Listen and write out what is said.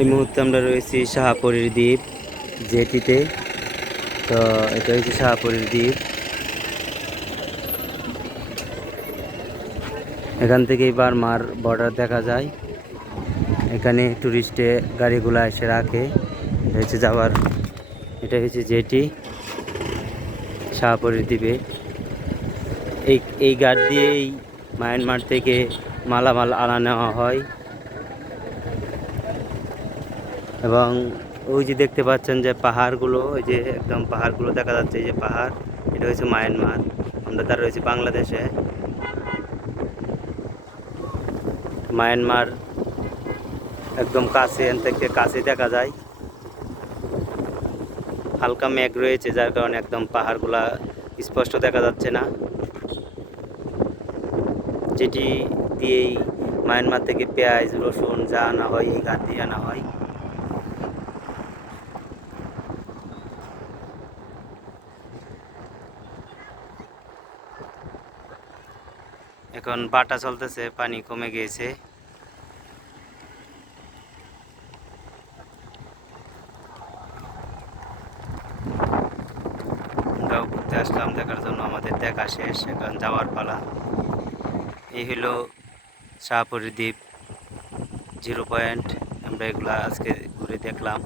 এই মুহূর্তে আমরা রয়েছি শাহাপুরীর দ্বীপ জেটিতে। তো এটা হচ্ছে শাহাপুরীর দ্বীপ। এখান থেকেই বার্মার বর্ডার দেখা যায়। এখানে টুরিস্টে গাড়িগুলো এসে রাখে। হচ্ছে যাওয়ার, এটা হচ্ছে জেটি, শাহপুরের দ্বীপে। এই এই গাড় দিয়েই মায়ানমার থেকে মালামাল আনা নেওয়া হয়। এবং ওই যে দেখতে পাচ্ছেন যে পাহাড়গুলো, ওই যে একদম পাহাড়গুলো দেখা যাচ্ছে, এই যে পাহাড়, এটা হচ্ছে মায়ানমার। আমরা তার রয়েছে বাংলাদেশে। মায়ানমার একদম কাছে এন থেকে কাছে দেখা যায়। হালকা মেঘ রয়েছে, যার কারণে একদম পাহাড়গুলা স্পষ্ট দেখা যাচ্ছে না। যেটি দিয়েই মায়ানমার থেকে পেঁয়াজ, রসুন যা আনা হয়, এই ঘাট দিয়ে আনা হয়। এখন বাটা চলতেছে, পানি কমে গিয়েছে। ঘুরতে আসলাম, দেখার জন্য আমাদের দেখা শেষ, এখন যাওয়ার পালা। এই হলো শাহপুরী দ্বীপ জিরো পয়েন্ট আমরা এগুলো আজকে ঘুরে দেখলাম।